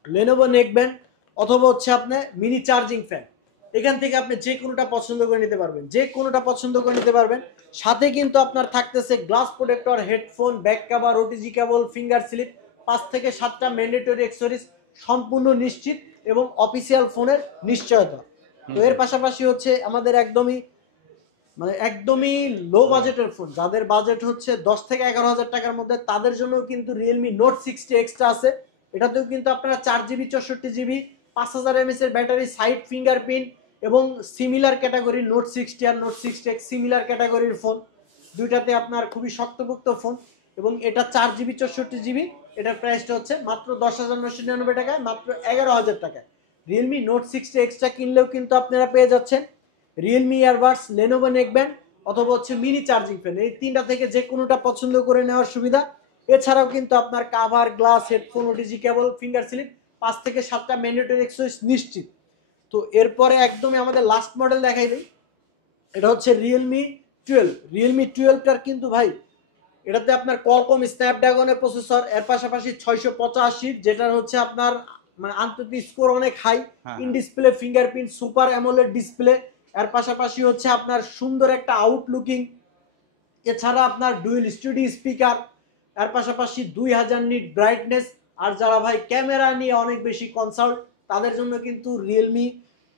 লেনোভো নেকব্যান্ড অথবা হচ্ছে আপনি মিনি চার্জিং ফ্যান, এখান থেকে আপনি যে কোনোটা পছন্দ করে নিতে পারবেন, যে কোনোটা পছন্দ করে নিতে পারবেন। সাথে কিন্তু আপনার থাকতেছে glass protector, headphone, back cover, OTG cable, finger slip, 5 থেকে 7টা ম্যান্ডেটরি অ্যাক্সেসরিজ, সম্পূর্ণ নিশ্চিত এবং অফিসিয়াল ফোনের নিশ্চয়তা। তো এর পাশাপাশি হচ্ছে আমাদের একদমই লো বাজেটের ফোন, যাদের বাজেট হচ্ছে 10 থেকে 11,000 টাকার মধ্যে, তাদের জন্য কিন্তু রিয়েলমি নোট 60 এক্সট্রা আছে। এটাতেও কিন্তু আপনারা 4 জিবি 64 জিবি 5,000 এমএস এর ব্যাটারি, সাইড ফিঙ্গারপ্রিন্ট এবং সিমিলার ক্যাটাগরি নোট 60 আর নোট 60 সিমিলার ক্যাটাগরির ফোন, দুইটাতে আপনার খুবই শক্তপোক্ত ফোন। এবং এটা 4 জিবি 64 জিবি, এটার প্রাইসটা হচ্ছে মাত্র 10,999 টাকায়, মাত্র 11,000 টাকায়। রিয়েলমি নোট 60 এক্সট্রা কিনলেও কিন্তু আপনারা পেয়ে যাচ্ছেন রিয়েলমি ইয়ারবাডস, লেনোভো নেকব্যান্ড অথবা হচ্ছে মিনি চার্জিং ফ্যান, এই তিনটা থেকে যে কোনোটা পছন্দ করে নেওয়ার সুবিধা। এছাড়াও কিন্তু আপনার cover, glass, headphone, OTG cable, finger slip, 5 থেকে 7টা ম্যান্ডেটরি অ্যাক্সেসরিজ নিশ্চিত। তো এরপরে একদমই আমাদের লাস্ট মডেল দেখাই দিই, এটা হচ্ছে রিয়েলমি 12টার কিন্তু ভাই এটাতে আপনার কোয়ালকম স্ন্যাপড্রাগনের প্রসেসর, এর পাশাপাশি 685, যেটা হচ্ছে আপনার মানে আন্তর্জাতিক স্কোর অনেক high, in display fingerprint, super AMOLED display, এর পাশাপাশি হচ্ছে আপনার সুন্দর একটা আউটলুকিং, এছাড়া আপনার ডুয়েল স্টুডিও স্পিকার, এর পাশাপাশি 2000 নিট ব্রাইটনেস। আর যারা ভাই ক্যামেরা নিয়ে অনেক বেশি কনসার্ন, তাদের জন্য কিন্তু রিয়েলমি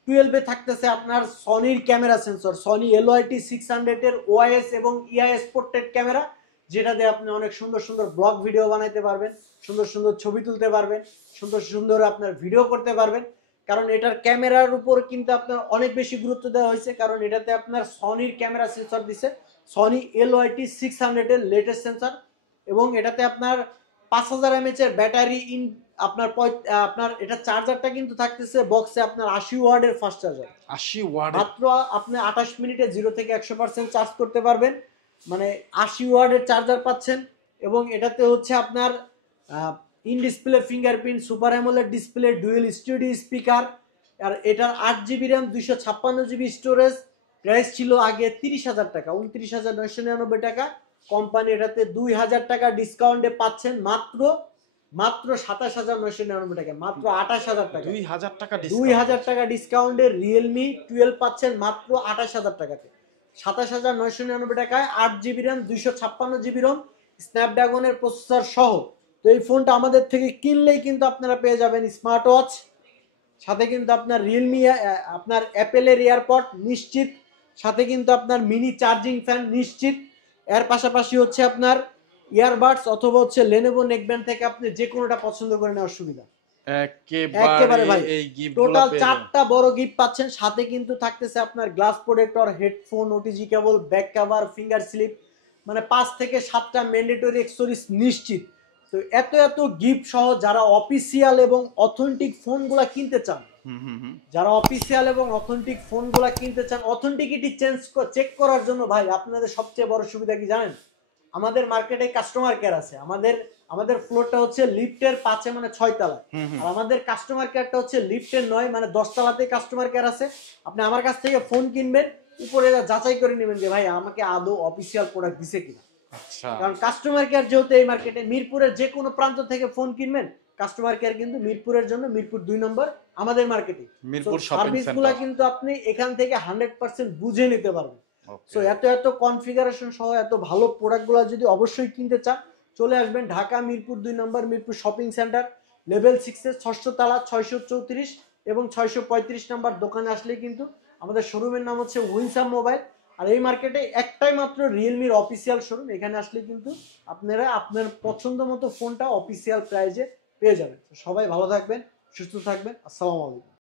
12 থাকতেছে আপনার সনির ক্যামেরা সেন্সর, সনি LYT600 এর ওআইএস এবং ইআইএস পোর্ট্রেট ক্যামেরা, যেটাতে আপনি অনেক সুন্দর সুন্দর ব্লগ ভিডিও বানাইতে পারবেন, সুন্দর সুন্দর ছবি তুলতে পারবেন, সুন্দর সুন্দর আপনার ভিডিও করতে পারবেন। কারণ এটার ক্যামেরার উপর কিন্তু আপনার অনেক বেশি গুরুত্ব দেওয়া হয়েছে, কারণ এটাতে আপনার সনির ক্যামেরা সেন্সর দিছে, সনি LYT600 এর লেটেস্ট সেন্সর। এবং এটাতে আপনার 5,000 mAh এর ব্যাটারি আপনার এটা চার্জারটা কিন্তু থাকতেছে বক্সে আপনার 80 ওয়াটের ফাস্ট চার্জার, 80 ওয়াট, মাত্র আপনি 28 মিনিটে 0 থেকে 100% চার্জ করতে পারবেন, মানে 80 ওয়াটের চার্জার পাচ্ছেন। এবং এটাতে হচ্ছে আপনার in display fingerprint, super AMOLED display, dual studio speaker. আর এটার 8 GB RAM, 256 GB storage. Price ছিল আগে 30,000 টাকা, 29,999 টাকা। কোম্পানি এটাতে 2,000 টাকা ডিসকাউন্টে পাচ্ছেন মাত্র 27,999 টাকা, মাত্র 28,000 টাকা, 2,000 টাকা ডিসকাউন্টে রিয়েলমি 12 পাচ্ছেন মাত্র 28,000 টাকাতে, 27,999 টাকায় 8 জিবি র্যাম, 256 জিবি রোম, স্ন্যাপড্রাগনের প্রসেসর সহ। তো এই ফোনটা আমাদের থেকে কিনলেই কিন্তু আপনারা পেয়ে যাবেন স্মার্ট ওয়াচ, সাথে কিন্তু আপনার রিয়েলমি আপনার অ্যাপেলের এয়ারপড নিশ্চিত, সাথে কিন্তু আপনার মিনি চার্জিং ফ্যান নিশ্চিত। এর পাশাপাশি হচ্ছে আপনার ইয়ারবাডস অথবা হচ্ছে লেনোভো নেকব্যান্ড থেকে আপনি যে কোনোটা পছন্দ করে নেওয়ার সুবিধা। একেবারে ভাই টোটাল 4টা বড় গিফট পাচ্ছেন, সাথে কিন্তু থাকতেছে আপনার glass protector, headphone, OTG cable, back cover, finger slip, মানে 5 থেকে 7টা ম্যান্ডেটরি অ্যাক্সেসরিজ নিশ্চিত। তো এত এত গিফট সহ যারা অফিসিয়াল এবং অথেন্টিক ফোনগুলা কিনতে চান, যারা অফিসিয়াল এবং অথেন্টিক ফোনগুলা কিনতে চান, অথেন্টিকিটি চেক করার জন্য ভাই আপনাদের সবচেয়ে বড় সুবিধা কি জানেন? আমাদের মার্কেটে কাস্টমার কেয়ার আছে। আমাদের ফ্লোরটা হচ্ছে লিফটের 5 মানে 6 তলা, আর আমাদের কাস্টমার কেয়ারটা হচ্ছে লিফটের 9 মানে 10 তলাতে কাস্টমার কেয়ার আছে। আপনি আমার কাছ থেকে ফোন কিনবেন, উপরে যাচাই করে নেবেন যে ভাই আমাকে আদৌ অফিসিয়াল প্রোডাক্ট দিছে কিনা। আচ্ছা, কারণ কাস্টমার কেয়ার যেহেতু এই মার্কেটে মিরপুরের যে কোনো প্রান্ত থেকে ফোন কিনবেন, কাস্টমার কেয়ার কিন্তু মিরপুরের জন্য মিরপুর 2 নম্বর আমাদের মার্কেটে। মিরপুর শপিং সার্ভিসগুলো সেন্টার। কিন্তু আপনি এখান থেকে 100% বুঝে নিতে পারবেন। সো এত এত কনফিগারেশন সহ এত ভালো প্রোডাক্টগুলো যদি অবশ্যই কিনতে চান, চলে আসবেন ঢাকা মিরপুর 2 নম্বর মিরপুর শপিং সেন্টার লেভেল 6 এর 6ষ্ঠ তলা 634 এবং 635 নম্বর দোকানে আসলে কিন্তু আমাদের শোরুমের নাম হচ্ছে উইনসাম মোবাইল। আর এই মার্কেটে একটাই মাত্র রিয়েলমির অফিসিয়াল শোরুম। এখানে আসলে কিন্তু আপনারা আপনার পছন্দ মতো ফোনটা অফিসিয়াল প্রাইজে পেয়ে যাবেন। সবাই ভালো থাকবেন, সুস্থ থাকবেন। আসসালামু আলাইকুম।